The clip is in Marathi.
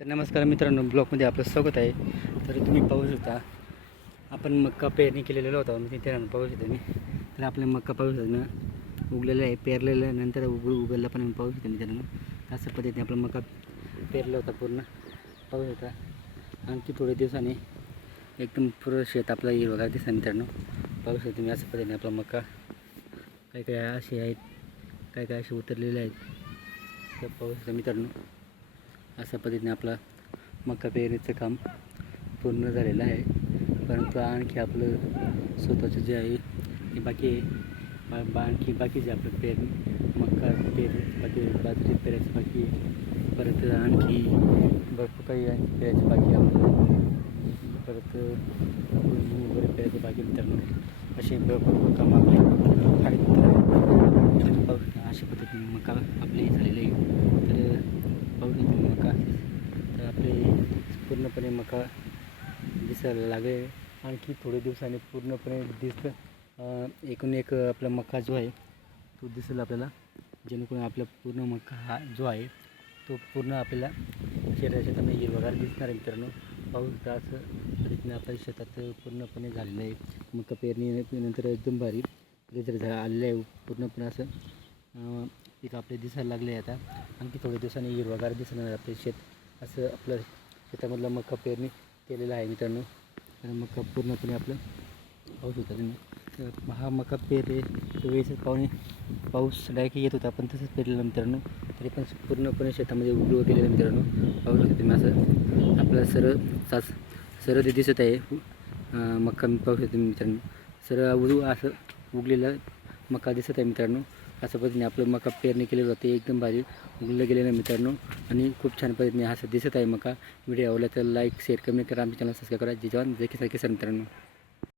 तर नमस्कार मित्रांनो ब्लॉकमध्ये आपलं स्वागत आहे. तर तुम्ही पाहू शकता आपण मक्का पेरणी केलेला होता मी तिथे पाहू शकता मी. तर आपले मक्का पाहू शकता ना उगलेलं आहे पेरलेलं आहे नंतर उग उगवलं पण पाहू शकता मित्रांनो. अशा पद्धतीने आपला मका पेरला होता पूर्ण. पाहू शकता आणखी थोड्या दिवसांनी एकदम पुरं शेत आपला हिरवगार दिसतं मित्रांनो. पाहू शकता तुम्ही अशा पद्धतीने आपला मका काय काय असे आहेत काय काय असे उतरलेले आहेत तर पाहू शकता मित्रांनो. अशा पद्धतीने आपला मका पेरणीचं काम पूर्ण झालेलं आहे. परंतु आणखी आपलं स्वतःचं जे आहे ते बाकी आहे. बा आणखी बाकी जे आपलं पेरणी मका पेर बाकी बाजरी पेरायचं बाकी परत आणखी भरपूर काही आणखी पेरायचं बाकी आपलं. परत वगैरे पेरायचं बाकी मित्रांनो. असे भरपूर कामं आपले आहेत पाहू शकता अशा पद्धतीने मका आपले झालेले आहे तर पाहू मका. तर आपले पूर्णपणे मका दिसायला लागले. आणखी थोडे दिवसांनी पूर्णपणे दिसतं. एकूण एक आपला मका जो आहे तो दिसेल आपल्याला. जेणेकरून आपला पूर्ण मका हा जो आहे तो पूर्ण आपल्याला शेताच्या शेतामध्ये हिरवगार दिसणार आहे मित्रांनो. पाऊस शकता असं पद्धतीने आपल्या शेतात पूर्णपणे झालेलं आहे. मका पेरणी नंतर एकदम भारी रिझल्ट झाला आलेलं आहे. पूर्णपणे असं पीक आपले दिसायला लागले आता. आणखी थोड्या दिवसांनी हिरवागार दिसणार आपले शेत. असं आपलं शेतामधलं मका पेरणी केलेलं आहे मित्रांनो. तर मका पूर्णपणे आपलं पाऊस होता तुम्ही. हा मका पेरले वेळेस पाहुणे पाऊस डायरेक्ट येत होता पण तसंच पेरलेलं मित्रांनो. तरी पण पूर्णपणे शेतामध्ये उगवं गेलेलं मित्रांनो. पाऊस होता तुम्ही असं आपलं सरळ सास सरळ ते दिसत आहे. मक्का मका मी पाहू मित्रांनो. सरळ उडू असं उगलेलं मका दिसत आहे मित्रांनो. अशा पद्धतीने आपलं मका पेरणी केलेलं जाते. ते एकदम भारी उगलं गेलेलं आहे मित्रांनो. आणि खूप छान पद्धतीने असं दिसत आहे मका. व्हिडिओ आवडला तर लाईक शेअर कमेंट करा. आमच्या चॅनल सबस्क्राईब करा. जे जवान. जे किसान किसान मित्रांनो.